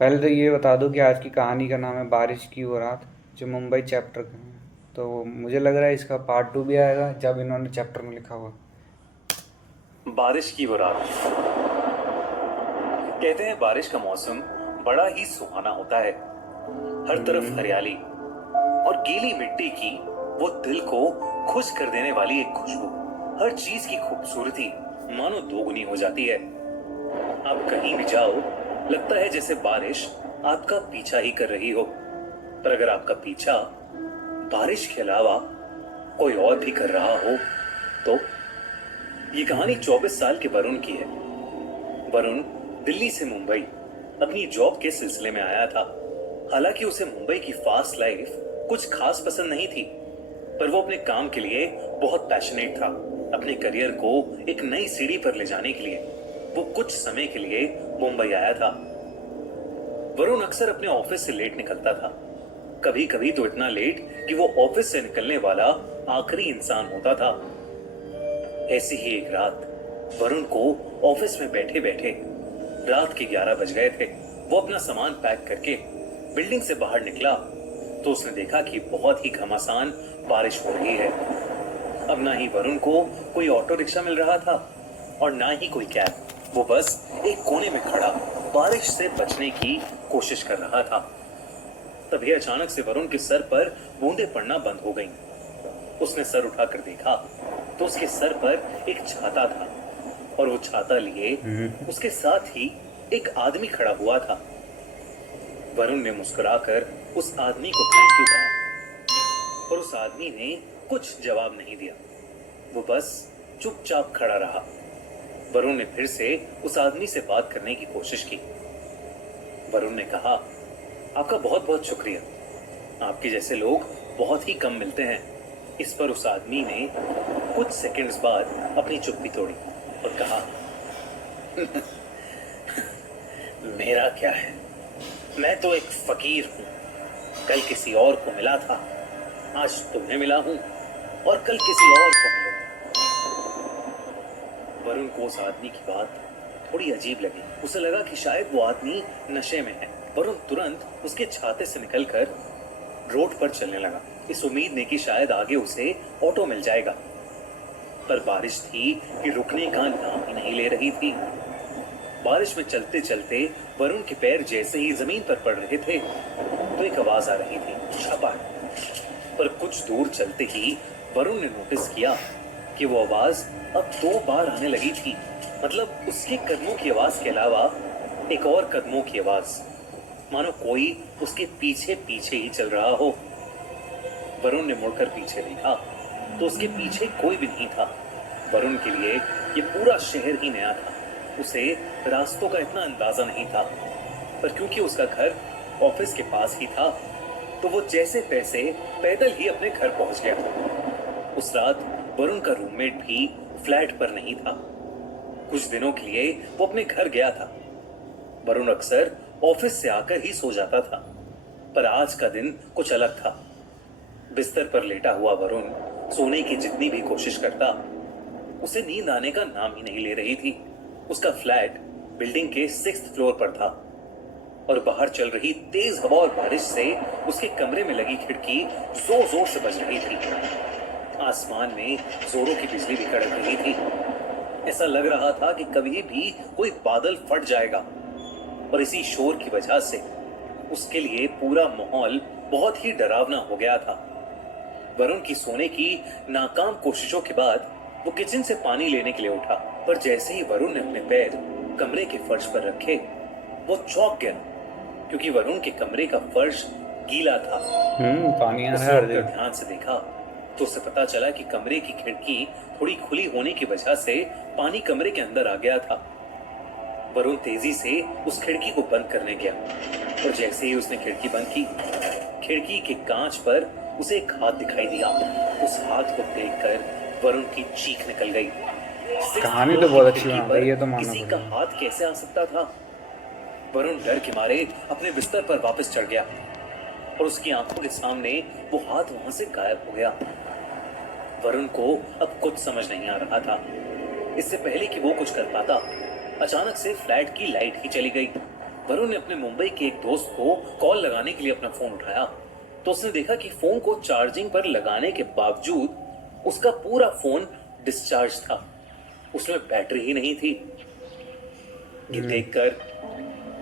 पहले तो ये बता दो कि आज की कहानी का नाम है बारिश की वो रात, जो मुंबई चैप्टर का है। तो मुझे लग रहा है इसका पार्ट 2 भी आएगा जब इन्होंने चैप्टर में लिखा हुआ। बारिश की वो रात। कहते हैं बारिश का मौसम बड़ा ही सुहाना होता है। हर तरफ हम्म। हरियाली और गीली मिट्टी की वो दिल को खुश कर देने वाली एक खुशबू। हर चीज की खूबसूरती मानो दोगुनी हो जाती है। आप कहीं भी जाओ, लगता है जैसे बारिश आपका पीछा ही कर रही हो। पर अगर आपका पीछा बारिश के अलावा कोई और भी कर रहा हो तो। ये कहानी 24 साल के वरुण की है। वरुण दिल्ली से मुंबई अपनी जॉब के सिलसिले में आया था। हालांकि उसे मुंबई की फास्ट लाइफ कुछ खास पसंद नहीं थी, पर वो अपने काम के लिए बहुत पैशनेट था। अपने करियर को एक नई सीढ़ी पर ले जाने के लिए वो कुछ समय के लिए मुंबई आया था। वरुण अक्सर अपने ऑफिस से लेट निकलता था, कभी कभी तो इतना लेट कि वो ऑफिस से निकलने वाला आखिरी इंसान होता था। ऐसी ही एक रात वरुण को ऑफिस में बैठे बैठे रात के 11 बज गए थे। वो अपना सामान पैक करके बिल्डिंग से बाहर निकला तो उसने देखा कि बहुत ही घमासान बारिश हो रही है। अब ना ही वरुण को कोई ऑटो रिक्शा मिल रहा था और ना ही कोई कैब। वो बस एक कोने में खड़ा बारिश से बचने की कोशिश कर रहा था। तभी अचानक से वरुण के सर पर बूंदें पड़ना बंद हो गईं। उसने सर उठाकर देखा तो उसके सर पर एक छाता था और वो छाता लिए हम्म। उसके साथ ही एक आदमी खड़ा हुआ था। वरुण ने मुस्कुराकर उस आदमी को थैंक यू कहा, पर उस आदमी ने कुछ जवाब नहीं दिया। वो बस चुपचाप खड़ा रहा। वरुण ने फिर से उस आदमी से बात करने की कोशिश की। वरुण ने कहा, आपका बहुत बहुत शुक्रिया, आपके जैसे लोग बहुत ही कम मिलते हैं। इस पर उस आदमी ने कुछ सेकंड्स बाद अपनी चुप्पी तोड़ी और कहा, मेरा क्या है, मैं तो एक फकीर हूं। कल किसी और को मिला था, आज तुम्हें मिला हूं और कल किसी और को मिलूंगा। वरुण को उस आदमी की बात थोड़ी अजीब लगी। उसे लगा कि शायद वो आदमी नशे में है। वरुण तुरंत उसके छाते से निकलकर रोड पर चलने लगा, इस उम्मीद में कि शायद आगे उसे ऑटो मिल जाएगा। पर बारिश थी कि रुकने का नाम ही नहीं ले रही थी। बारिश में चलते चलते वरुण के पैर जैसे ही जमीन पर पड़ रहे थे तो एक आवाज आ रही थी, छपा। पर कुछ दूर चलते ही वरुण ने नोटिस किया कि वो आवाज अब 2 बार आने लगी थी। मतलब उसके कदमों की आवाज के अलावा एक और कदमों की आवाज, मानो कोई उसके पीछे पीछे ही चल रहा हो। वरुण ने मुड़कर पीछे देखा तो उसके पीछे कोई भी नहीं था। वरुण के लिए ये पूरा शहर ही नया था। उसे रास्तों का इतना अंदाजा नहीं था, पर क्योंकि उसका घर ऑफिस के पास ही था तो वो जैसे तैसे पैदल ही अपने घर पहुंच गया। उस रात वरुण का रूममेट भी फ्लैट पर नहीं था। कुछ दिनों के लिए वो अपने घर गया था। वरुण अक्सर ऑफिस से आकर ही सो जाता था, पर आज का दिन कुछ अलग था। बिस्तर पर लेटा हुआ वरुण सोने की जितनी भी कोशिश करता, उसे नींद आने का नाम ही नहीं ले रही थी। उसका फ्लैट बिल्डिंग के 6th फ्लोर पर था और बाहर चल रही तेज हवा और बारिश से उसके कमरे में लगी खिड़की जोर जोर से बज रही थी। आसमान में जोरों की बिजली भी कड़क रही थी। ऐसा लग रहा था कि कभी भी कोई बादल फट जाएगा। और इसी शोर की वजह से उसके लिए पूरा माहौल बहुत ही डरावना हो गया था। वरुण की सोने की नाकाम कोशिशों के बाद वो किचन से पानी लेने के लिए उठा, पर जैसे ही वरुण ने अपने पैर कमरे के फर्श पर रखे वो चौंक गया, क्योंकि वरुण के कमरे का फर्श गीला था। पानी आ रहा उसने है हर उठकर जगह। ध्यान से देखा तो उसे पता चला कि कमरे की खिड़की थोड़ी खुली होने की वजह से पानी कमरे के अंदर आ गया था। वरुण तेजी से उस खिड़की को बंद करने गया और जैसे ही उसने खिड़की बंद की, खिड़की के कांच पर उसे एक हाथ दिखाई दिया। उस हाथ को देखकर वरुण की चीख निकल गई। 6th कहानी फ्लोर तो की बहुत अच्छी खिड़की बना पर दी, ये तो मानना किसी का पड़ेगा। हाथ कैसे आ सकता था। वरुण डर के मारे अपने बिस्तर पर वापस चढ़ गया और उसकी आंखों के सामने वो हाथ वहां से गायब हो गया। वरुण को अब कुछ समझ नहीं आ रहा था। इससे पहले कि वो कुछ कर पाता, अचानक से फ्लैट की लाइट ही चली गई। वरुण ने अपने मुंबई के एक दोस्त को कॉल लगाने के लिए अपना फोन उठाया तो उसने देखा कि फोन को चार्जिंग पर लगाने के बावजूद उसका पूरा फोन डिस्चार्ज था, उसमें बैटरी ही नहीं थी। ये देखकर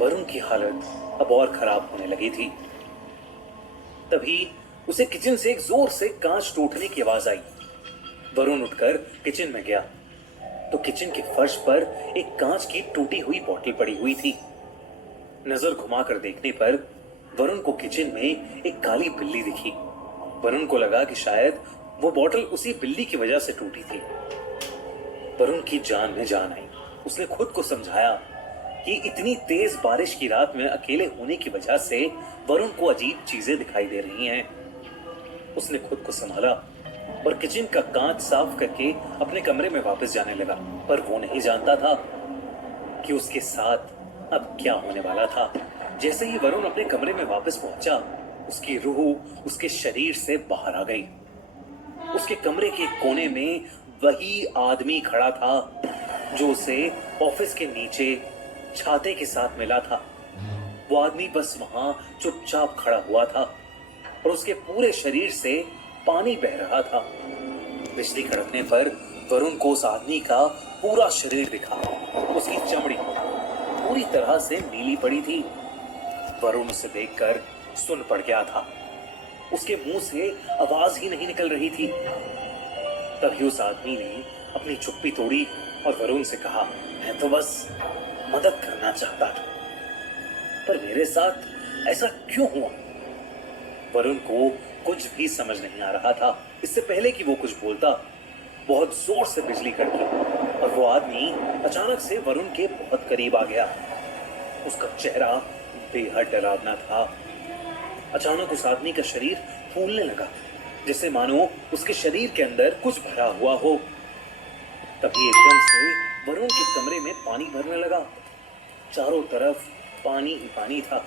वरुण की हालत अब और खराब होने लगी थी। तभी उसे किचन से एक जोर से कांच टूटने की आवाज आई। वरुण उठकर किचन में गया तो किचन के फर्श पर एक कांच की टूटी हुई बोतल पड़ी हुई थी। नजर घुमाकर देखने पर वरुण को किचन में एक काली बिल्ली दिखी। वरुण को लगा कि शायद वो बोतल उसी बिल्ली की वजह से टूटी थी। वरुण की जान में जान आई। उसने खुद को समझाया कि इतनी तेज बारिश की रात में अकेले होने की वजह से वरुण को अजीब चीजें दिखाई दे रही हैं। उसने खुद को संभाला और किचन का कांच साफ करके अपने कमरे में वापस जाने लगा, पर वो नहीं जानता था कि उसके साथ अब क्या होने वाला था। जैसे ही वरुण अपने कमरे में वापस पहुंचा, उसकी रूह उसके शरीर से बाहर आ गई। उसके कमरे के कोने में वही आदमी खड़ा था जो उसे ऑफिस के नीचे छाते के साथ मिला था। वो आदमी बस वहां चुपचाप खड़ा हुआ था और उसके पूरे शरीर से पानी बह रहा था। बिजली कड़कने पर वरुण को उस आदमी का पूरा शरीर दिखा। उसकी चमड़ी पूरी तरह से नीली पड़ी थी। वरुण उसे देखकर सुन पड़ गया था। उसके मुंह से आवाज ही नहीं निकल रही थी। तभी उस आदमी ने अपनी चुप्पी तोड़ी और वरुण से कहा, मैं तो बस मदद करना चाहता था, पर मेरे साथ ऐसा क्यों हुआ? वरुण को कुछ भी समझ नहीं आ रहा था। इससे पहले कि वो कुछ बोलता, बहुत जोर से बिजली कड़की और वो आदमी अचानक से वरुण के बहुत करीब आ गया। उसका चेहरा बेहद डरावना था। अचानक उस आदमी का शरीर फूलने लगा, जैसे मानो उसके शरीर के अंदर कुछ भरा हुआ हो। तभी एकदम से वरुण के कमरे में पानी भरने लगा। चारों तरफ पानी ही पानी था।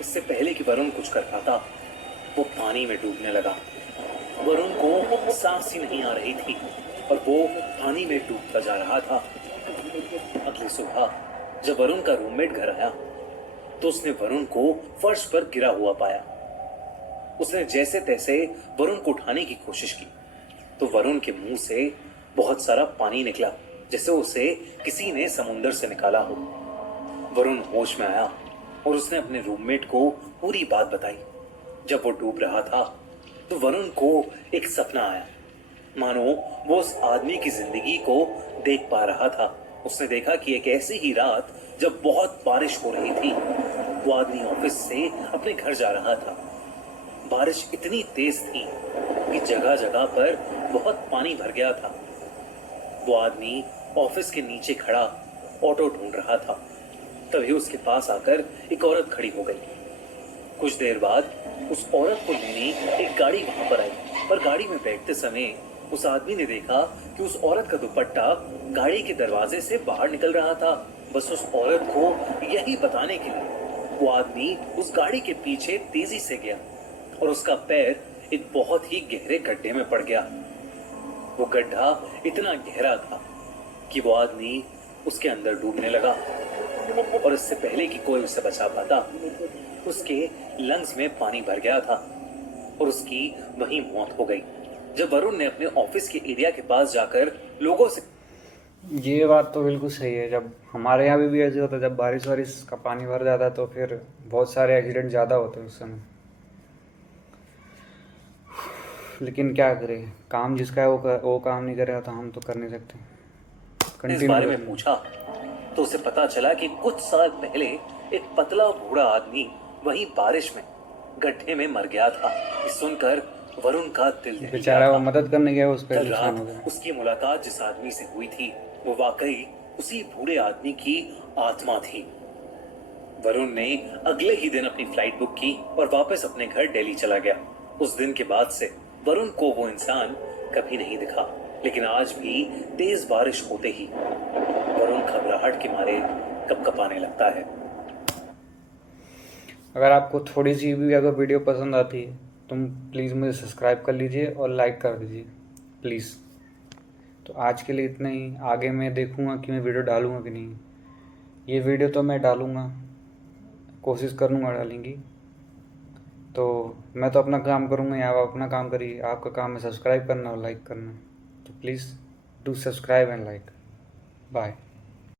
इससे पहले कि वरुण कुछ कर पाता, वो पानी में डूबने लगा। वरुण को सांस ही नहीं आ रही थी और वो पानी में डूबता जा रहा था। अगली सुबह जब वरुण का रूममेट घर आया तो उसने वरुण को फर्श पर गिरा हुआ पाया। उसने जैसे तैसे वरुण को उठाने की कोशिश की तो वरुण के मुंह से बहुत सारा पानी निकला, जैसे उसे किसी ने समुंदर से निकाला हो। वरुण होश में आया और उसने अपने रूममेट को पूरी बात बताई। जब वो डूब रहा था तो वरुण को एक सपना आया, मानो वो उस आदमी की जिंदगी को देख पा रहा था। उसने देखा कि एक ऐसी ही रात जब बहुत बारिश हो रही थी, वो आदमी ऑफिस से अपने घर जा रहा था। बारिश इतनी तेज थी कि जगह जगह पर बहुत पानी भर गया था। वो आदमी ऑफिस के नीचे खड़ा ऑटो ढूंढ रहा था। तभी उसके पास आकर एक औरत खड़ी हो गई। कुछ देर बाद उस औरत को लेने एक गाड़ी वहां पर आई, पर गाड़ी में बैठते समय उस आदमी ने देखा कि उस औरत का दुपट्टा गाड़ी के दरवाजे से बाहर निकल रहा था। बस उस औरत को यही बताने के लिए वो आदमी उस गाड़ी के पीछे तेजी से गया और उसका पैर एक बहुत ही गहरे गड्ढे में पड़ गया। वो गड्ढा इतना गहरा था कि वो आदमी उसके अंदर डूबने लगा और इससे पहले कि कोई उसे बचा पाता, उसके लंग्स में पानी भर गया था और उसकी वहीं मौत हो गई। जब वरुण ने अपने ऑफिस के एरिया के पास जाकर लोगों से, ये बात तो बिल्कुल सही है। जब हमारे यहाँ भी ऐसे होता है, जब बारिश वारिश का पानी भर जाता है तो फिर बहुत सारे एक्सीडेंट ज़्यादा होते हैं उस समय। लेकिन क्या करें, काम जिसका है वो काम नहीं करेगा तो हम तो कर नहीं सकते। इस बारे में पूछा तो उसे पता चला कि कुछ साल पहले एक पतला बूढ़ा आदमी वहीं बारिश में गड्ढे में मर गया था। ये सुनकर वरुण का दिल दहल बेचारा गया वो था। मदद करने गया, उस पर कल नुकसान रात हो गया। उसकी मुलाकात जिस आदमी से हुई थी वो वाकई उसी बूढ़े आदमी की आत्मा थी। वरुण ने अगले ही दिन अपनी फ्लाइट बुक की और वापस अपने घर दिल्ली चला गया। उस दिन के बाद से वरुण को वो इंसान कभी नहीं दिखा। लेकिन आज भी तेज बारिश होते ही वरुण घबराहट के मारे कपकपाने लगता है। अगर आपको थोड़ी सी भी अगर वीडियो पसंद आती है तो प्लीज़ मुझे सब्सक्राइब कर लीजिए और लाइक कर दीजिए प्लीज़। तो आज के लिए इतना ही। आगे मैं देखूंगा कि मैं वीडियो डालूंगा कि नहीं। ये वीडियो तो मैं डालूंगा, कोशिश करूँगा डालने की। तो मैं तो अपना काम करूँगा या आप अपना काम करिए। आपका काम है सब्सक्राइब करना और लाइक करना। तो please do subscribe and like. Bye.